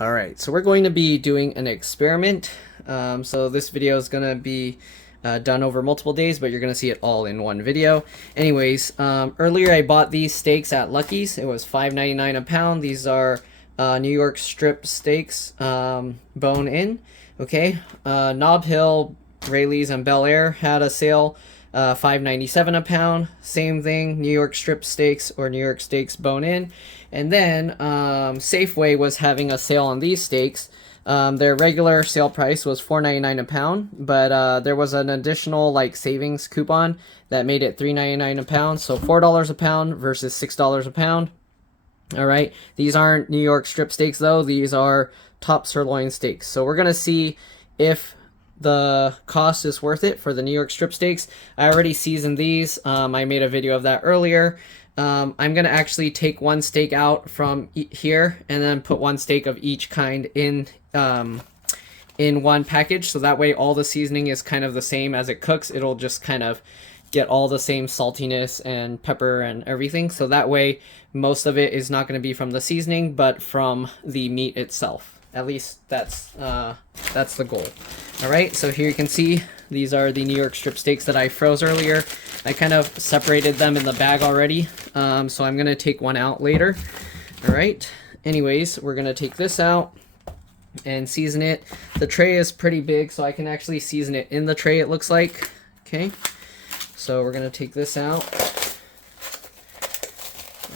All right, so we're going to be doing an experiment. So this video is going to be done over multiple days, but you're going to see it all in one video. Anyways, earlier I bought these steaks at Lucky's. It was $5.99 a pound. These are New York strip steaks, bone in. Okay, Nob Hill, Rayleigh's, and Bel Air had a sale. $5.97 a pound. Same thing, New York strip steaks or New York steaks bone in. And then Safeway was having a sale on these steaks. Their regular sale price was $4.99 a pound, but there was an additional like savings coupon that made it $3.99 a pound. So $4 a pound versus $6 a pound. All right, these aren't New York strip steaks though. These are top sirloin steaks. So we're gonna see if the cost is worth it for the New York strip steaks. I already seasoned these. I made a video of that earlier. I'm going to actually take one steak out from here and then put one steak of each kind in one package. So that way all the seasoning is kind of the same as it cooks. It'll just kind of get all the same saltiness and pepper and everything. So that way most of it is not going to be from the seasoning, but from the meat itself. At least that's the goal. All right, so here you can see these are the New York strip steaks that I froze earlier. I kind of separated them in the bag already, so I'm gonna take one out later. All right, anyways, we're gonna take this out and season it. The tray is pretty big, so I can actually season it in the tray, it looks like. Okay, so we're gonna take this out.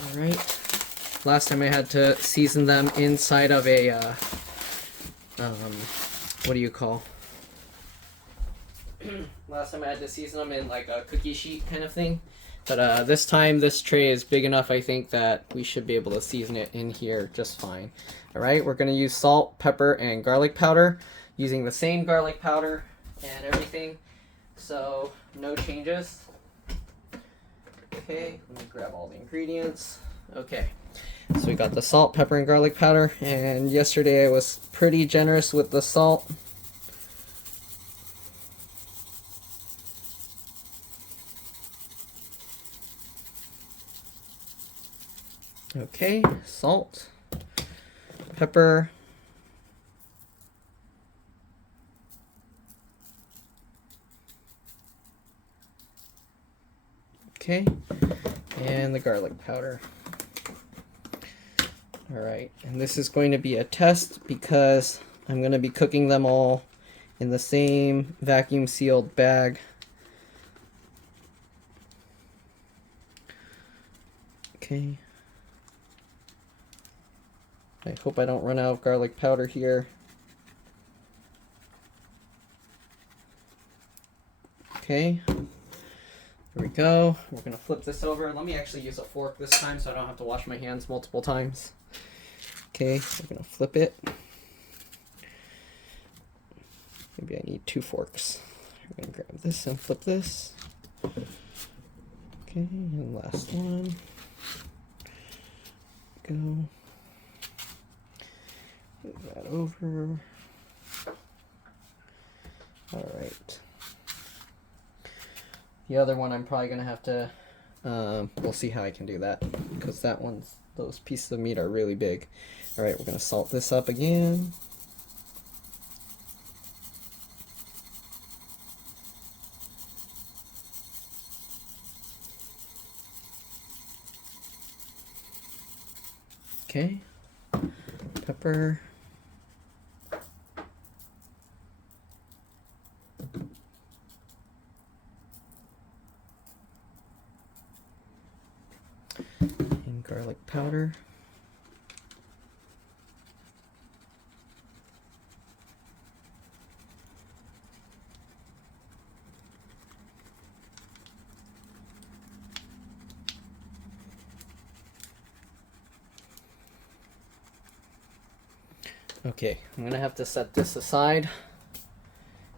All right, last time I had to season them inside of a what do you call? Last time I had to season them in like a cookie sheet kind of thing. But this time this tray is big enough, I think, that we should be able to season it in here just fine. Alright, we're going to use salt, pepper, and garlic powder. Using the same garlic powder and everything. So, no changes. Okay, let me grab all the ingredients. Okay, so we got the salt, pepper, and garlic powder. And yesterday I was pretty generous with the salt. Okay, salt, pepper, okay, and the garlic powder. All right, and this is going to be a test because I'm going to be cooking them all in the same vacuum sealed bag. Okay. I hope I don't run out of garlic powder here. Okay, there we go. We're gonna flip this over. Let me actually use a fork this time so I don't have to wash my hands multiple times. Okay, we're gonna flip it. Maybe I need 2 forks. I'm gonna grab this and flip this. Okay, and last one. Go. Move that over. All right. The other one I'm probably gonna have to, we'll see how I can do that, because that one's, those pieces of meat are really big. All right, we're gonna salt this up again. Okay, pepper. And garlic powder. Okay, I'm gonna have to set this aside.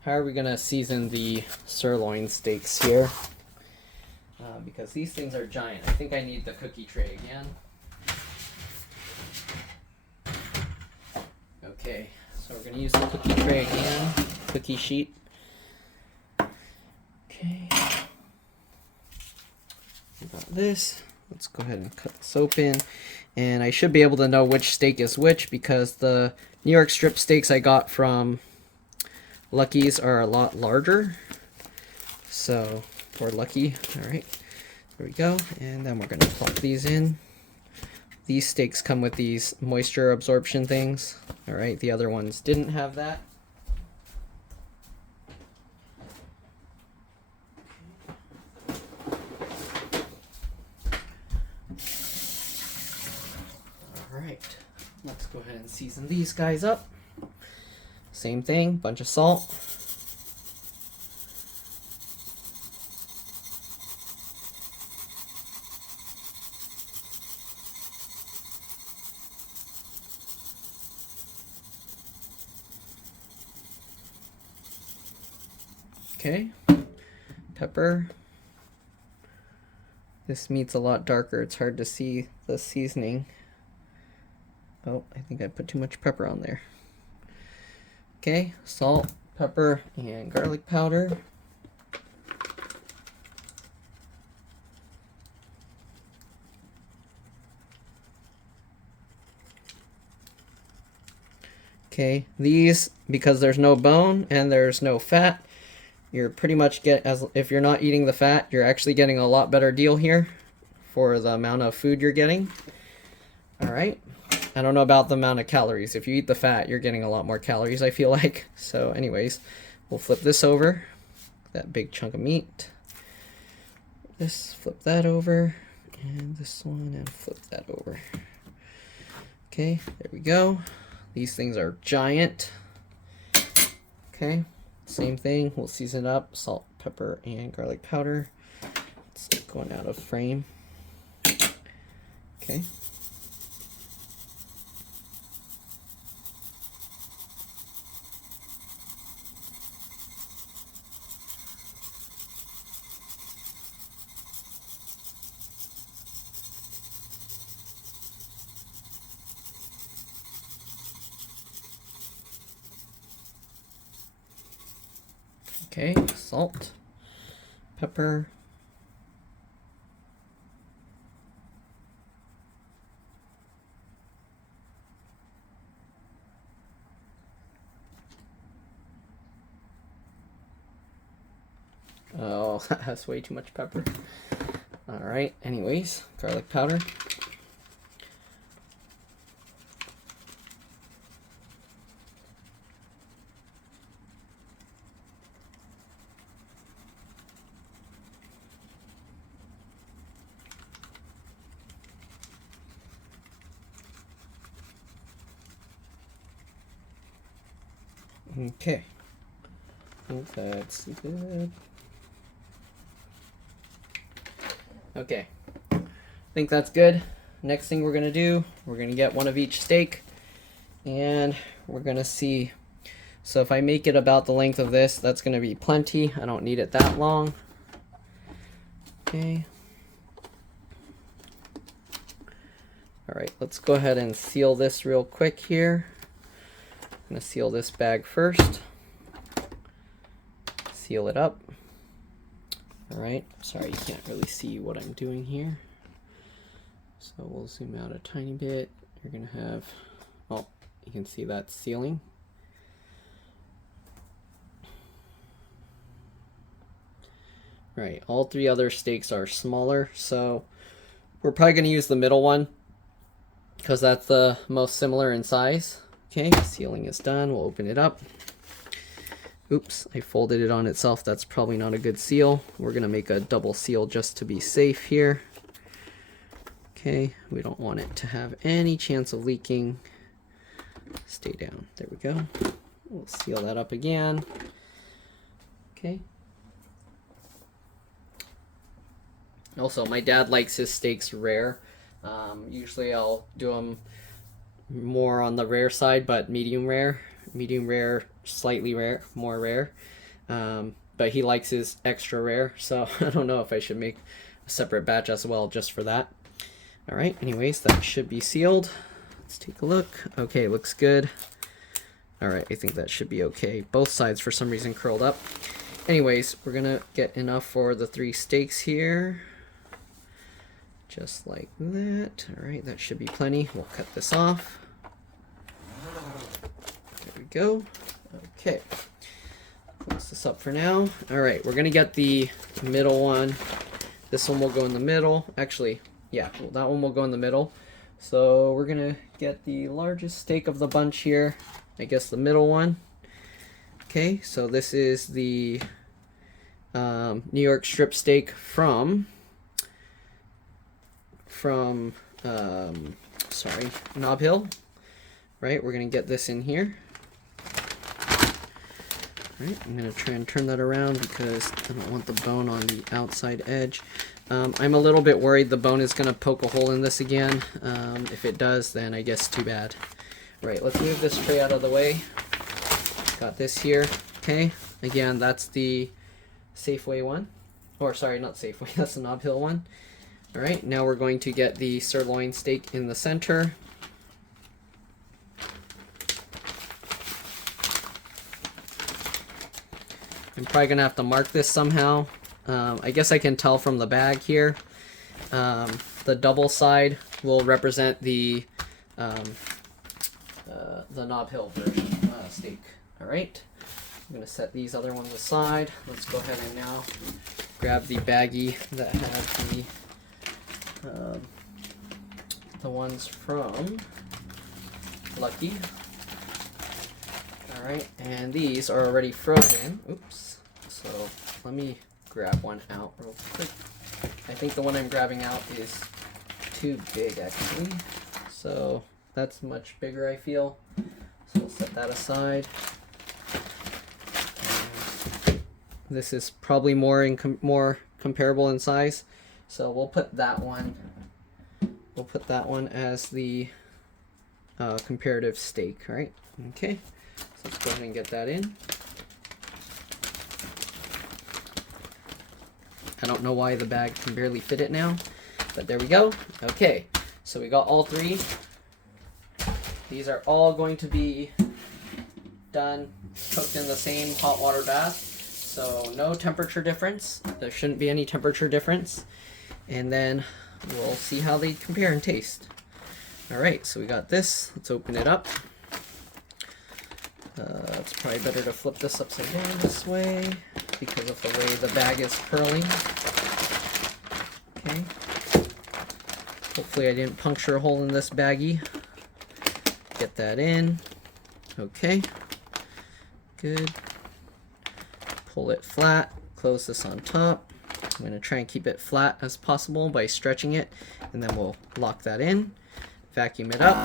How are we gonna season the sirloin steaks here? Because these things are giant. I think I need the cookie tray again. Okay, so we're gonna use the cookie tray again, cookie sheet. Okay, we got this. let's go ahead and cut this open. And I should be able to know which steak is which because the New York strip steaks I got from Lucky's are a lot larger. So, or Lucky. All right, there we go. And then we're gonna plop these in. These steaks come with these moisture absorption things. All right, the other ones didn't have that. All right, let's go ahead and season these guys up. Same thing, bunch of salt. Okay, pepper. This meat's a lot darker. It's hard to see the seasoning. Oh, I think I put too much pepper on there. Okay, salt, pepper, and garlic powder. Okay, these, because there's no bone and there's no fat, you're pretty much if you're not eating the fat, you're actually getting a lot better deal here for the amount of food you're getting. All right. I don't know about the amount of calories. If you eat the fat, you're getting a lot more calories, I feel like. So anyways, we'll flip this over. That big chunk of meat. This, flip that over. And this one, and flip that over. Okay, there we go. These things are giant. Okay, same thing. We'll season up. Salt, pepper, and garlic powder. It's going out of frame. Okay. Okay, salt, pepper, oh, that's way too much pepper. All right, anyways, garlic powder. Okay, I think that's good. Okay, I think that's good. Next thing we're gonna do, we're gonna get one of each steak and we're gonna see. So if I make it about the length of this, that's gonna be plenty. I don't need it that long. Okay. All right, let's go ahead and seal this real quick here. I'm going to seal this bag first. Seal it up. All right, sorry you can't really see what I'm doing here. So we'll zoom out a tiny bit. You're going to have, oh, you can see that sealing. Right, all three other steaks are smaller, so we're probably going to use the middle one because that's the most similar in size. Okay, sealing is done. We'll open it up. Oops, I folded it on itself. That's probably not a good seal. We're going to make a double seal just to be safe here. Okay, we don't want it to have any chance of leaking. Stay down. There we go. We'll seal that up again. Okay. Also, my dad likes his steaks rare. Usually I'll do them more on the rare side, but medium rare, slightly rare, more rare. But he likes his extra rare, so I don't know if I should make a separate batch as well just for that. All right, anyways, that should be sealed. Let's take a look. Okay, looks good. All right, I think that should be okay. Both sides for some reason curled up. Anyways, we're gonna get enough for the 3 steaks here. Just like that. All right, that should be plenty. We'll cut this off. There we go. Okay. Close this up for now. All right, we're gonna get the middle one. This one will go in the middle. Actually, yeah, well, that one will go in the middle. So we're gonna get the largest steak of the bunch here. I guess the middle one. Okay, so this is the New York strip steak from Nob Hill. Right, we're gonna get this in here. Right, I'm gonna try and turn that around because I don't want the bone on the outside edge. I'm a little bit worried the bone is gonna poke a hole in this again. If it does, then I guess too bad. Right, let's move this tray out of the way. Got this here. Okay, again, that's the Safeway one. Or sorry, not Safeway, that's the Nob Hill one. All right, now we're going to get the sirloin steak in the center. I'm probably gonna have to mark this somehow. I guess I can tell from the bag here. The double side will represent the Nob Hill version steak. All right, I'm gonna set these other ones aside. Let's go ahead and now grab the baggie that had the ones from Lucky. All right, and these are already frozen. Oops. So let me grab one out real quick. I think the one I'm grabbing out is too big actually. So that's much bigger, I feel. So we'll set that aside. And this is probably more comparable in size. So we'll put that one. We'll put that one as the comparative steak, right? Okay. So let's go ahead and get that in. I don't know why the bag can barely fit it now, but there we go. Okay, so we got all three. These are all going to be done, cooked in the same hot water bath. So no temperature difference. There shouldn't be any temperature difference. And then we'll see how they compare and taste. All right, so we got this. Let's open it up. It's probably better to flip this upside down this way because of the way the bag is curling. Okay. Hopefully I didn't puncture a hole in this baggie. Get that in. Okay. Good. Pull it flat. Close this on top. I'm going to try and keep it flat as possible by stretching it, and then we'll lock that in. Vacuum it up.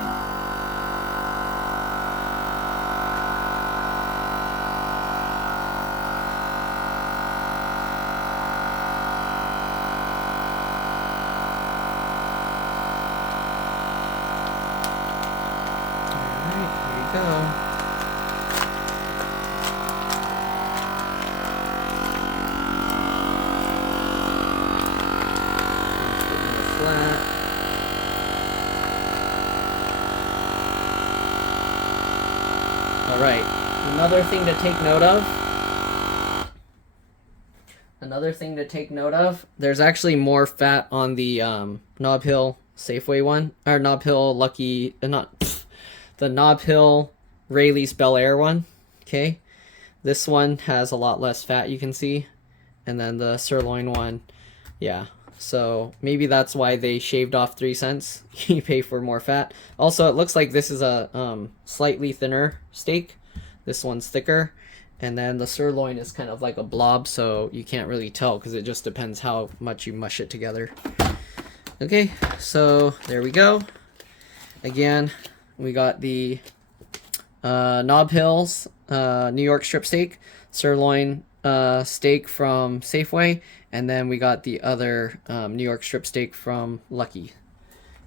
Alright, another thing to take note of, there's actually more fat on the Nob Hill Safeway one, or Nob Hill Lucky, the Nob Hill Rayleigh's Bel Air one, okay? This one has a lot less fat, you can see, and then the sirloin one, yeah. So maybe that's why they shaved off 3 cents. You pay for more fat. Also, it looks like this is a slightly thinner steak. This one's thicker. And then the sirloin is kind of like a blob, so you can't really tell because it just depends how much you mush it together. Okay, so there we go. Again, we got the Nob Hill's New York strip steak, sirloin steak from Safeway, and then we got the other New York strip steak from Lucky.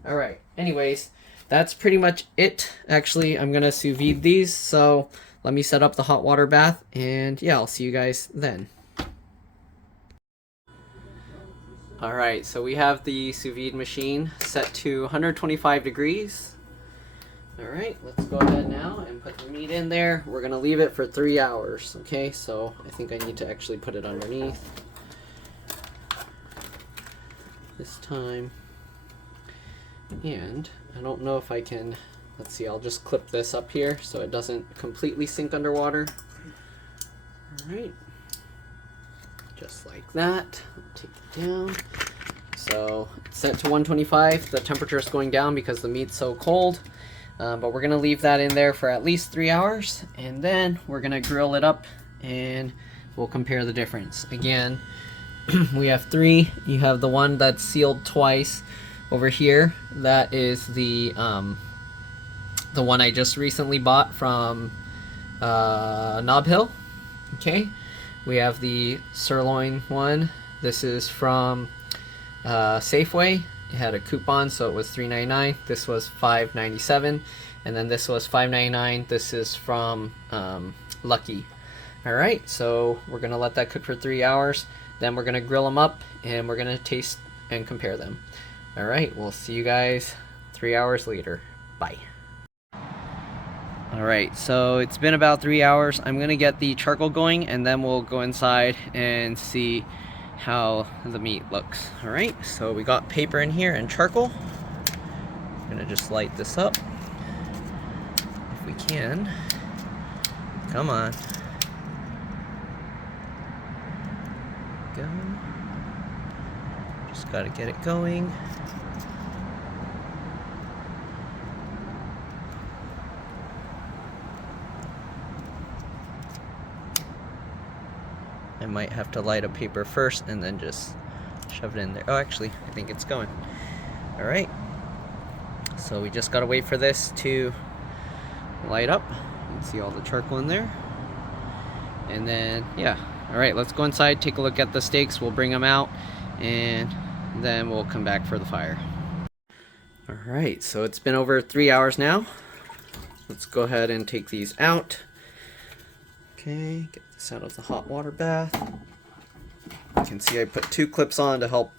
All right, anyways, that's pretty much it. Actually, I'm gonna sous vide these, so let me set up the hot water bath, and yeah, I'll see you guys then. All right, so we have the sous vide machine set to 125 degrees. All right, let's go ahead now and put the meat in there. We're gonna leave it for 3 hours, okay? So I think I need to actually put it underneath this time. And I don't know if I can, let's see, I'll just clip this up here so it doesn't completely sink underwater. All right, just like that. Take it down. So it's set to 125. The temperature is going down because the meat's so cold. But we're gonna leave that in there for at least 3 hours, and then we're gonna grill it up and we'll compare the difference. Again, we have 3. You have the one that's sealed twice over here. That is the one I just recently bought from Nob Hill. Okay, we have the sirloin one. This is from Safeway. It had a coupon, so it was $3.99. This was $5.97, and then this was $5.99. This is from Lucky. All right, so we're gonna let that cook for 3 hours. Then we're gonna grill them up, and we're gonna taste and compare them. All right, we'll see you guys 3 hours later. Bye. All right, so it's been about 3 hours. I'm gonna get the charcoal going, and then we'll go inside and see how the meat looks. All right, so we got paper in here and charcoal. I'm gonna just light this up if we can. Come on. Go. Just gotta get it going. I might have to light a paper first and then just shove it in there. Oh, actually, I think it's going. All right. So we just gotta wait for this to light up. You can see all the charcoal in there. And then, yeah. All right, let's go inside, take a look at the steaks. We'll bring them out, and then we'll come back for the fire. All right, so it's been over 3 hours now. Let's go ahead and take these out. Okay, get this out of the hot water bath. You can see I put 2 clips on to help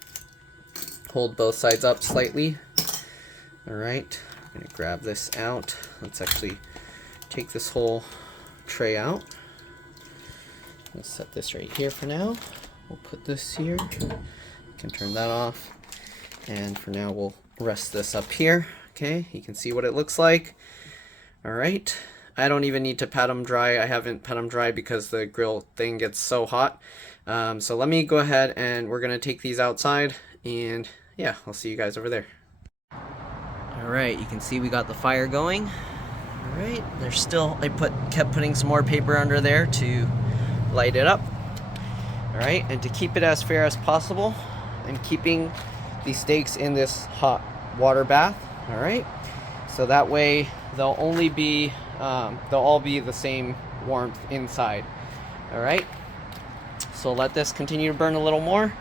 hold both sides up slightly. All right, I'm gonna grab this out. Let's actually take this whole tray out. Let's set this right here for now. We'll put this here. You can turn that off. And for now, we'll rest this up here. Okay, you can see what it looks like. All right. I don't even need to pat them dry. I haven't pat them dry because the grill thing gets so hot. So let me go ahead and we're gonna take these outside, and yeah, I'll see you guys over there. All right, you can see we got the fire going. All right, there's still, I kept putting some more paper under there to light it up. All right, and to keep it as fair as possible, I'm keeping the steaks in this hot water bath. All right, so that way they'll only be they'll all be the same warmth inside. All right, so let this continue to burn a little more,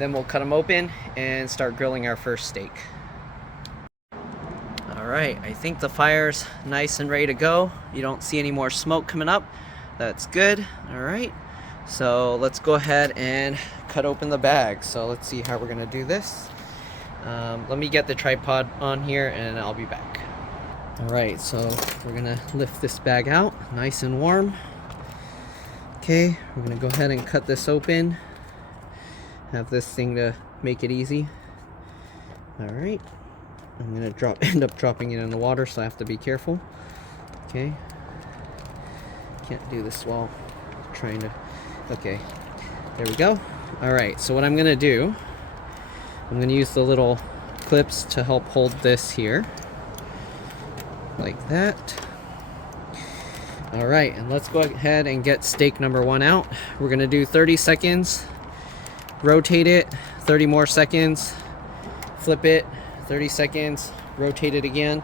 then we'll cut them open and start grilling our first steak. All right, I think the fire's nice and ready to go. You don't see any more smoke coming up. That's good. All right, so let's go ahead and cut open the bag. So let's see how we're gonna do this. Let me get the tripod on here and I'll be back. All right, so we're gonna lift this bag out, nice and warm. Okay, we're gonna go ahead and cut this open. Have this thing to make it easy. All right, I'm gonna end up dropping it in the water, so I have to be careful. Okay, can't do this while trying to, okay, there we go. All right, so what I'm gonna do, I'm gonna use the little clips to help hold this here. Like that. All right, and let's go ahead and get steak number 1 out. We're gonna do 30 seconds, rotate it, 30 more seconds, flip it, 30 seconds, rotate it again,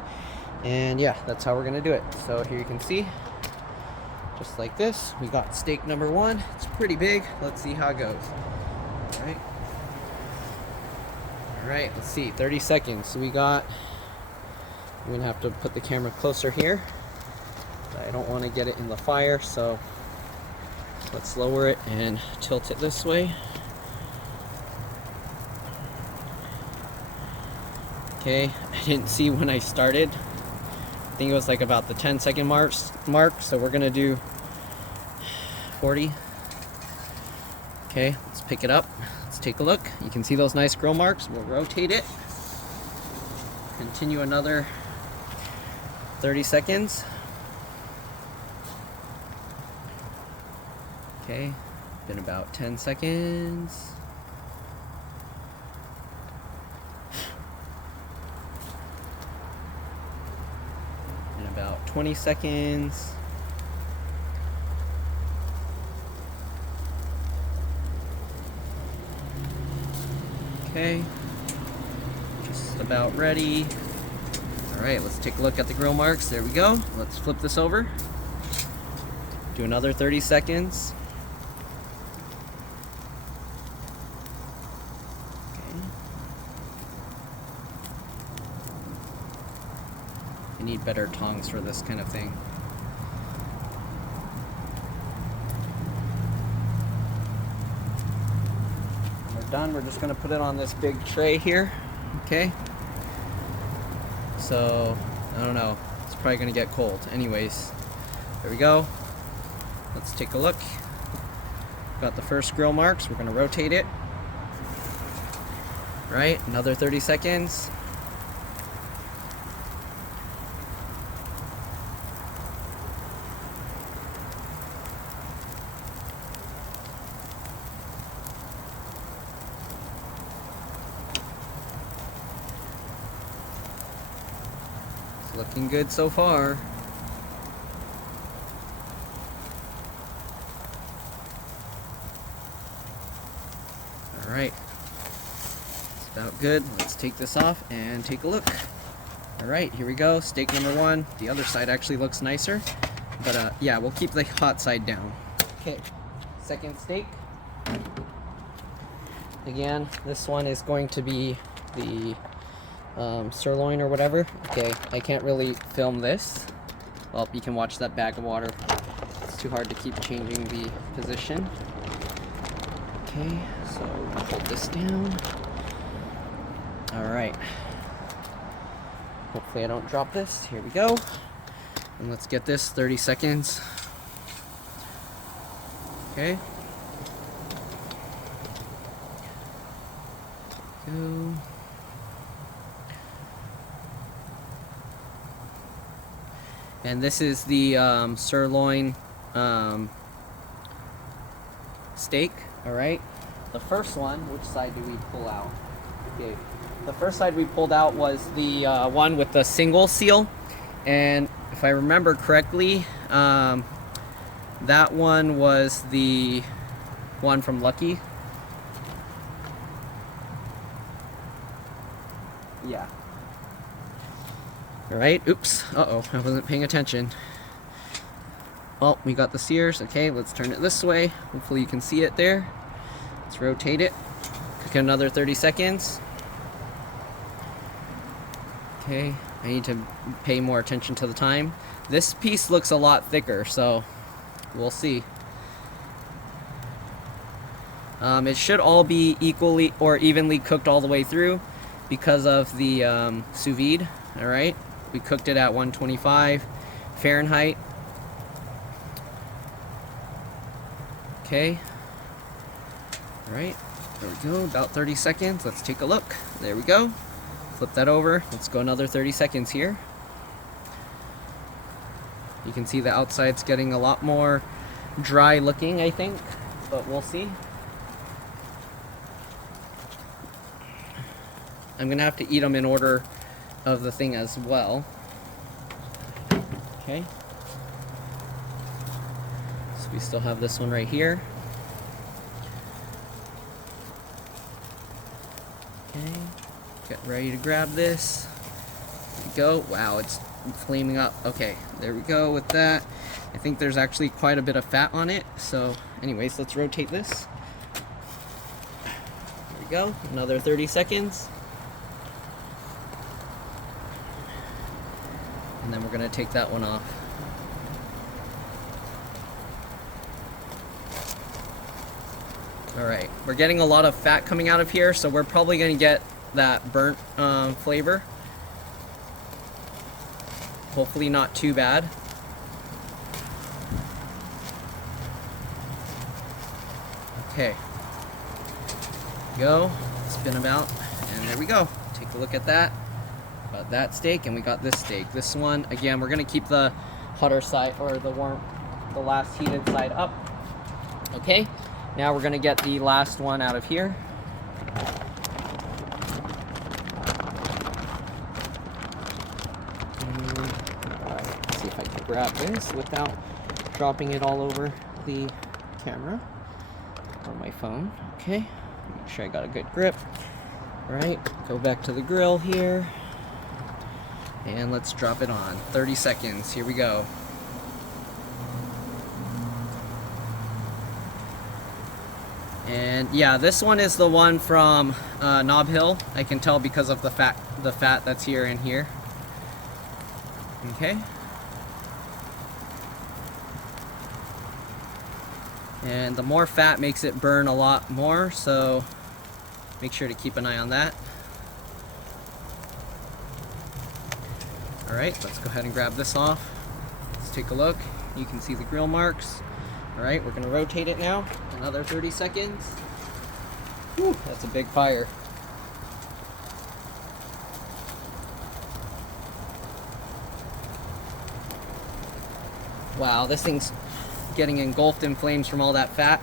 and yeah, that's how we're gonna do it. So here you can see, just like this, we got steak number 1. It's pretty big. Let's see how it goes. All right, let's see, 30 seconds. So we got, I'm gonna have to put the camera closer here. I don't want to get it in the fire, so let's lower it and tilt it this way. Okay, I didn't see when I started. I think it was like about the 10-second mark, so we're gonna do 40. Okay, let's pick it up. Let's take a look. You can see those nice grill marks. We'll rotate it. continue another 30 seconds. Okay, been about 10 seconds. In about 20 seconds. Okay, just about ready. All right, let's take a look at the grill marks. There we go. Let's flip this over. Do another 30 seconds. Okay. I need better tongs for this kind of thing. Done. We're just going to put it on this big tray here. Okay, so I don't know, it's probably going to get cold. Anyways, there we go. Let's take a look. Got the first grill marks. We're going to rotate it. Right, another 30 seconds. Looking good so far. All right, it's about good. Let's take this off and take a look. All right, here we go. Steak number one. The other side actually looks nicer, but yeah, we'll keep the hot side down. Okay, second steak. Again, this one is going to be the sirloin or whatever. Okay, I can't really film this. Well, you can watch that bag of water. It's too hard to keep changing the position. Okay, so we'll hold this down. Alright. Hopefully I don't drop this. Here we go. And let's get this 30 seconds. Okay. Go. And this is the sirloin steak. All right. The first one, which side do we pull out? Okay. The first side we pulled out was the one with the single seal, and if I remember correctly, that one was the one from Lucky. Yeah. Alright, oops, uh-oh, I wasn't paying attention. Well, we got the sears. Okay, let's turn it this way. Hopefully you can see it there. Let's rotate it. Cook it another 30 seconds. Okay, I need to pay more attention to the time. This piece looks a lot thicker, so we'll see. It should all be equally or evenly cooked all the way through because of the sous vide. Alright. We cooked it at 125 Fahrenheit. Okay. Alright, there we go, about 30 seconds. Let's take a look. There we go. Flip that over. Let's go another 30 seconds here. You can see the outside's getting a lot more dry looking, I think, but we'll see. I'm gonna have to eat them in order of the thing as well. Okay. So we still have this one right here. Okay. Get ready to grab this. There we go. Wow, it's flaming up. Okay, there we go with that. I think there's actually quite a bit of fat on it. So anyways, let's rotate this. There we go. Another 30 seconds. And then we're going to take that one off. Alright, we're getting a lot of fat coming out of here, so we're probably going to get that burnt flavor. Hopefully not too bad. Okay. Go. Spin about. And there we go. Take a look at that. Got that steak, and we got this steak. This one, again, we're gonna keep the hotter side, or the last heated side up. Okay, now we're gonna get the last one out of here. Let's see if I can grab this without dropping it all over the camera or my phone. Okay, make sure I got a good grip. All right, go back to the grill here, and let's drop it on. 30 seconds, here we go. And yeah, this one is the one from Nob Hill. I can tell because of the fat that's here and here. Okay. And the more fat makes it burn a lot more, so make sure to keep an eye on that. All right, let's go ahead and grab this off. Let's take a look. You can see the grill marks. All right, we're gonna rotate it now. Another 30 seconds. Whew, that's a big fire. Wow, this thing's getting engulfed in flames from all that fat.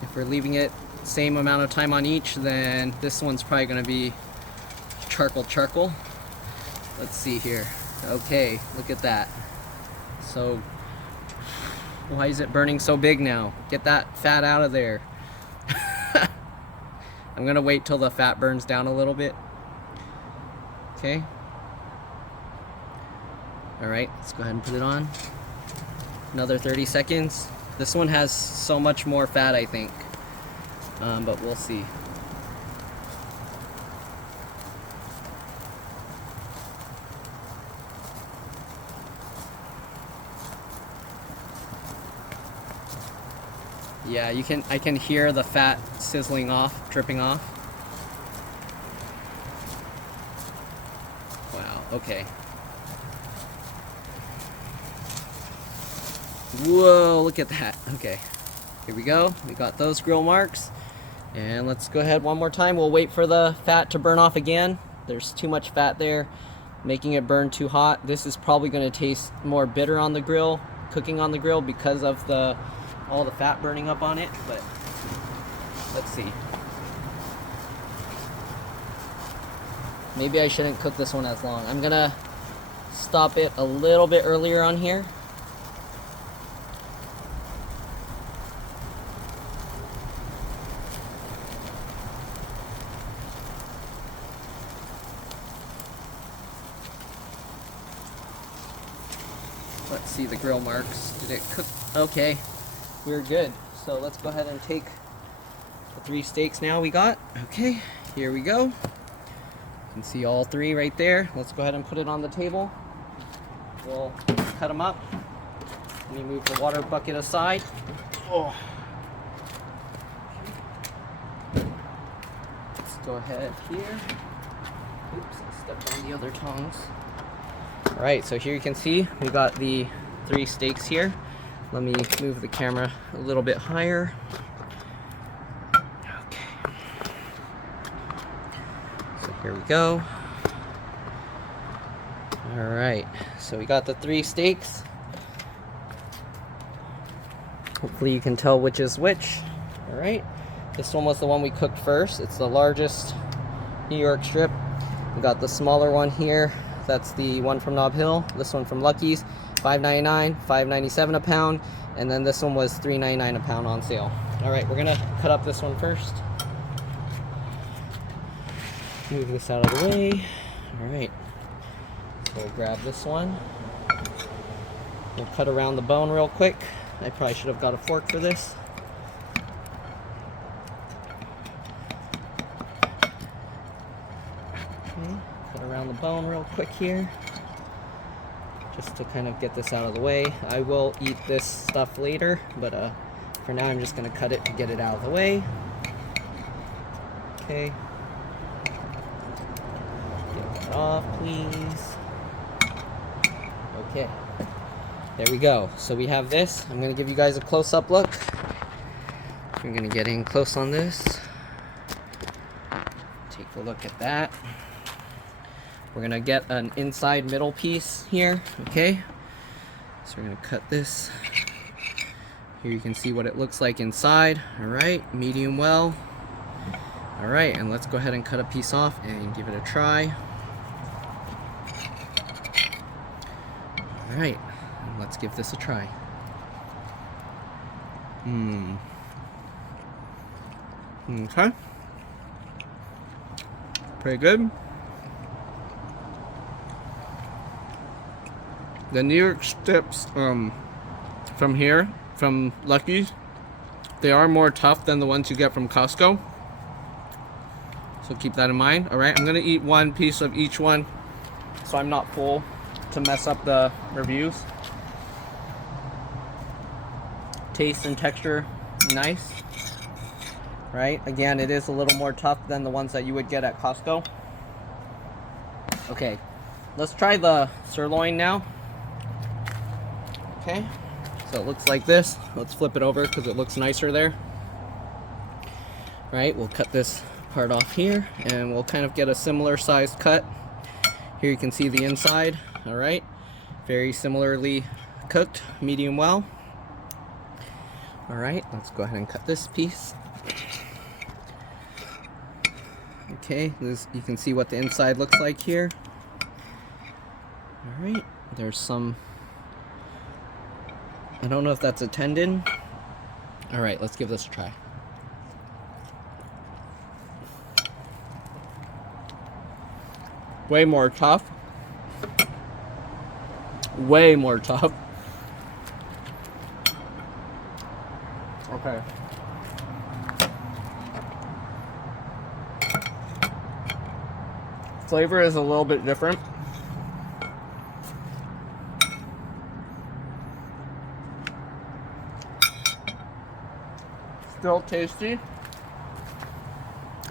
If we're leaving it same amount of time on each, then this one's probably going to be charcoal. Let's see here. Okay, look at that. So why is it burning so big now? Get that fat out of there. I'm gonna wait till the fat burns down a little bit. Okay. All right, let's go ahead and put it on. Another 30 seconds. This one has so much more fat, I think, but we'll see. Yeah, I can hear the fat sizzling off, dripping off. Wow, okay. Whoa, look at that. Okay, here we go. We got those grill marks. And let's go ahead one more time. We'll wait for the fat to burn off again. There's too much fat there, making it burn too hot. This is probably gonna taste more bitter on the grill, cooking on the grill, because of all the fat burning up on it, but let's see. Maybe I shouldn't cook this one as long. I'm gonna stop it a little bit earlier on here. Let's see the grill marks. Did it cook? Okay. We're good. So let's go ahead and take the 3 steaks now we got. Okay, here we go. You can see all 3 right there. Let's go ahead and put it on the table. We'll cut them up. Let me move the water bucket aside. Oh. Let's go ahead here. Oops, I stepped on the other tongs. All right, so here you can see we got the 3 steaks here. Let me move the camera a little bit higher. Okay. So here we go. All right, so we got the 3 steaks. Hopefully you can tell which is which. All right, this one was the one we cooked first. It's the largest New York strip. We got the smaller one here. That's the one from Nob Hill. This one from Lucky's. $5.99, $5.97 a pound, and then this one was $3.99 a pound on sale. All right, we're gonna cut up this one first. Move this out of the way. All right, so we'll grab this one. We'll cut around the bone real quick. I probably should have got a fork for this. Okay, cut around the bone real quick here, just to kind of get this out of the way. I will eat this stuff later, but for now I'm just going to cut it to get it out of the way. Okay. Get that off, please. Okay. There we go. So we have this. I'm going to give you guys a close-up look. We're going to get in close on this. Take a look at that. We're going to get an inside middle piece here, okay? So we're going to cut this. Here you can see what it looks like inside. Alright, medium well. Alright, and let's go ahead and cut a piece off and give it a try. Alright, let's give this a try. Okay. Pretty good. The New York strips from here, from Lucky's, they are more tough than the ones you get from Costco. So keep that in mind. Alright, I'm going to eat one piece of each one so I'm not full to mess up the reviews. Taste and texture, nice. Right? Again, it is a little more tough than the ones that you would get at Costco. Okay, let's try the sirloin now. Okay, so it looks like this. Let's flip it over because it looks nicer there. Right, we'll cut this part off here and we'll kind of get a similar sized cut. Here you can see the inside. All right, very similarly cooked, medium well. All right, let's go ahead and cut this piece. Okay, you can see what the inside looks like here. All right, there's some, I don't know if that's a tendon. All right, let's give this a try. Way more tough. Way more tough. Okay. Flavor is a little bit different. Still tasty.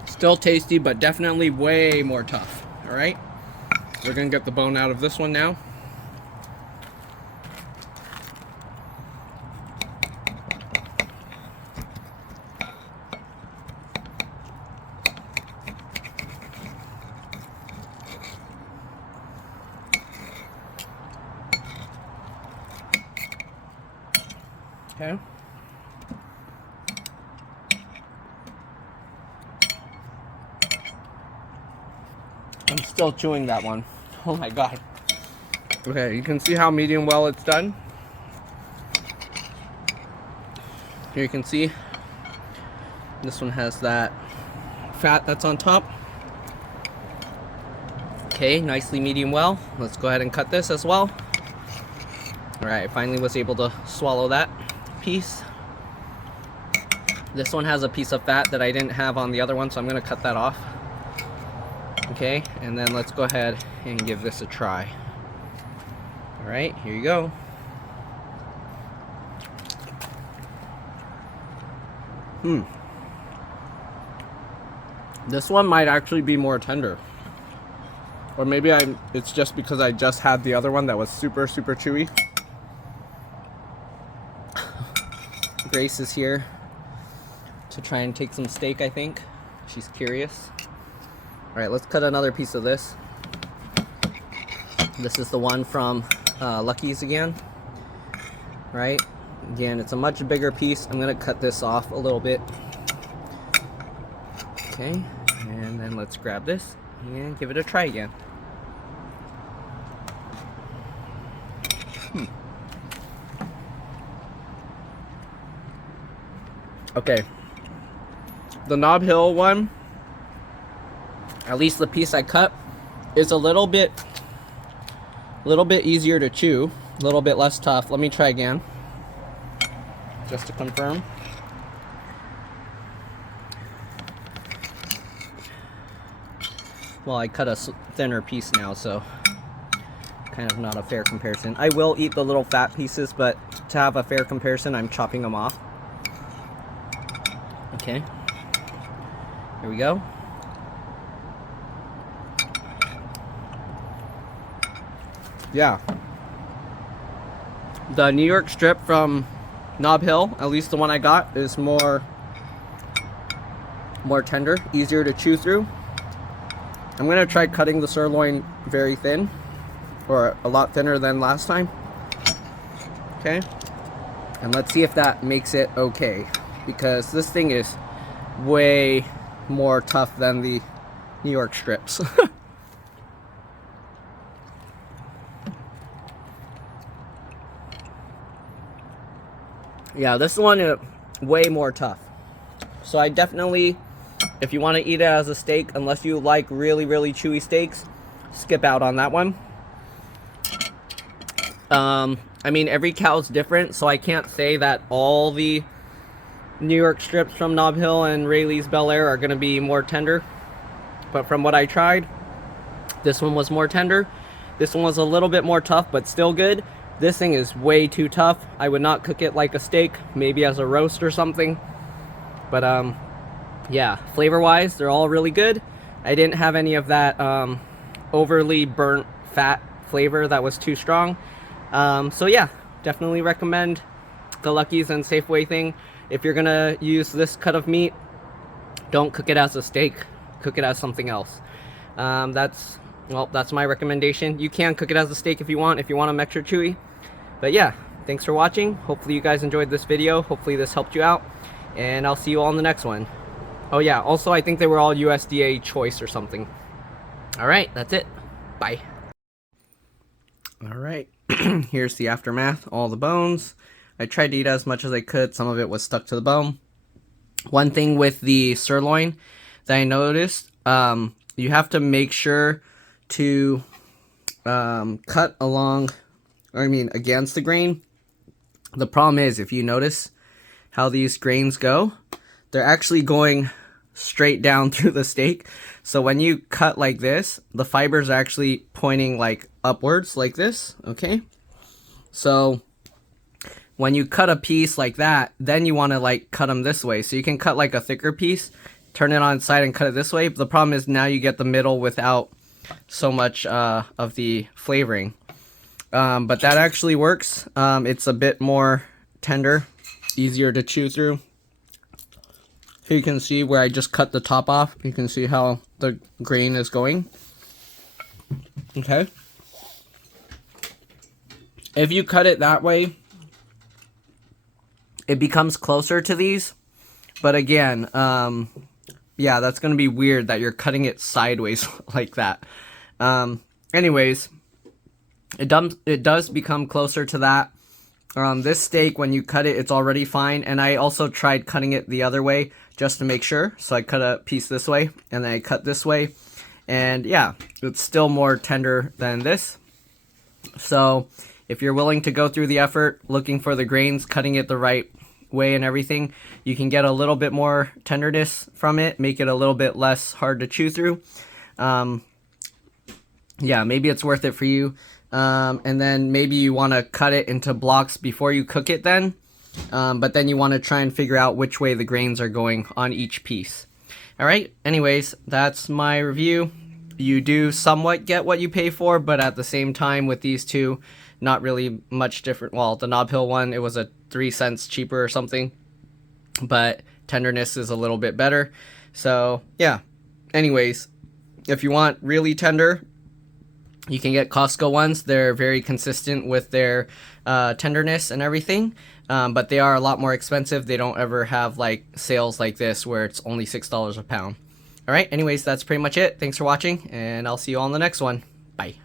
Still tasty, but definitely way more tough. All right. We're gonna get the bone out of this one now. Okay. I'm still chewing that one. Oh my god. Okay, you can see how medium well it's done. Here you can see this one has that fat that's on top. Okay, nicely medium well. Let's go ahead and cut this as well. Alright, I finally was able to swallow that piece. This one has a piece of fat that I didn't have on the other one, so I'm going to cut that off. Okay, and then let's go ahead and give this a try. Alright, here you go. This one might actually be more tender. Or maybe it's just because I just had the other one that was super, super chewy. Grace is here to try and take some steak, I think. She's curious. Alright, let's cut another piece of this. This is the one from Lucky's again. Right? Again, it's a much bigger piece. I'm going to cut this off a little bit. Okay, and then let's grab this and give it a try again. Okay, the Nob Hill one, at least the piece I cut, is a little bit easier to chew, a little bit less tough. Let me try again, just to confirm. Well, I cut a thinner piece now, so kind of not a fair comparison. I will eat the little fat pieces, but to have a fair comparison, I'm chopping them off. Okay, here we go. Yeah, The New York strip from Nob Hill, at least the one I got, is more tender, easier to chew through. I'm gonna try cutting the sirloin very thin, or a lot thinner than last time. Okay, and let's see if that makes it okay, because this thing is way more tough than the New York strips. Yeah, this one is way more tough. So I definitely, if you want to eat it as a steak, unless you like really, really chewy steaks, skip out on that one. I mean, every cow's different, so I can't say that all the New York strips from Nob Hill and Rayleigh's Bel Air are going to be more tender. But from what I tried, this one was more tender. This one was a little bit more tough, but still good. This thing is way too tough. I would not cook it like a steak, maybe as a roast or something. But yeah, flavor-wise, they're all really good. I didn't have any of that overly burnt fat flavor that was too strong. So yeah, definitely recommend the Lucky's and Safeway thing. If you're gonna use this cut of meat, don't cook it as a steak. Cook it as something else. That's my recommendation. You can cook it as a steak if you want them extra chewy. But yeah, thanks for watching. Hopefully you guys enjoyed this video. Hopefully this helped you out. And I'll see you all in the next one. Oh yeah, also I think they were all USDA choice or something. Alright, that's it. Bye. Alright, here's the aftermath. All the bones. I tried to eat as much as I could. Some of it was stuck to the bone. One thing with the sirloin that I noticed, you have to make sure to cut along, against the grain. The problem is, if you notice how these grains go, they're actually going straight down through the steak. So when you cut like this, the fibers are actually pointing like upwards like this, okay? So when you cut a piece like that, then you want to like cut them this way. So you can cut like a thicker piece, turn it on its side and cut it this way. But the problem is now you get the middle without so much of the flavoring. But that actually works. It's a bit more tender, easier to chew through. So you can see where I just cut the top off. You can see how the grain is going. Okay. If you cut it that way, it becomes closer to these. But again, yeah, that's going to be weird that you're cutting it sideways like that. Anyways, it does become closer to that. This steak, when you cut it, it's already fine. And I also tried cutting it the other way just to make sure. So I cut a piece this way and then I cut this way. And yeah, it's still more tender than this. So if you're willing to go through the effort, looking for the grains, cutting it the right way and everything, you can get a little bit more tenderness from it, make it a little bit less hard to chew through. Yeah, maybe it's worth it for you. And then maybe you want to cut it into blocks before you cook it then. But then you want to try and figure out which way the grains are going on each piece. Alright, anyways, that's my review. You do somewhat get what you pay for, but at the same time with these two, not really much different. Well, the Nob Hill one, it was a 3 cents cheaper or something. But tenderness is a little bit better. So, yeah. Anyways, if you want really tender, you can get Costco ones. They're very consistent with their tenderness and everything. But they are a lot more expensive. They don't ever have like sales like this where it's only $6 a pound. Alright, anyways, that's pretty much it. Thanks for watching, and I'll see you all in the next one. Bye.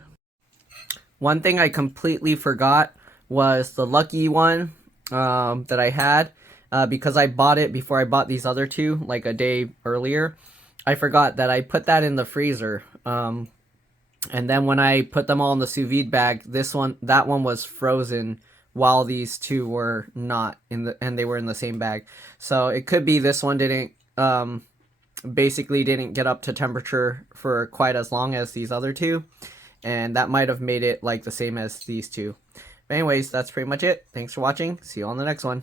One thing I completely forgot was the Lucky one that I had. Because I bought it before I bought these other two, like a day earlier. I forgot that I put that in the freezer. And then when I put them all in the sous vide bag, that one was frozen while these two were not and they were in the same bag. So it could be this one basically didn't get up to temperature for quite as long as these other two. And that might have made it like the same as these two. But anyways, that's pretty much it. Thanks for watching. See you on the next one.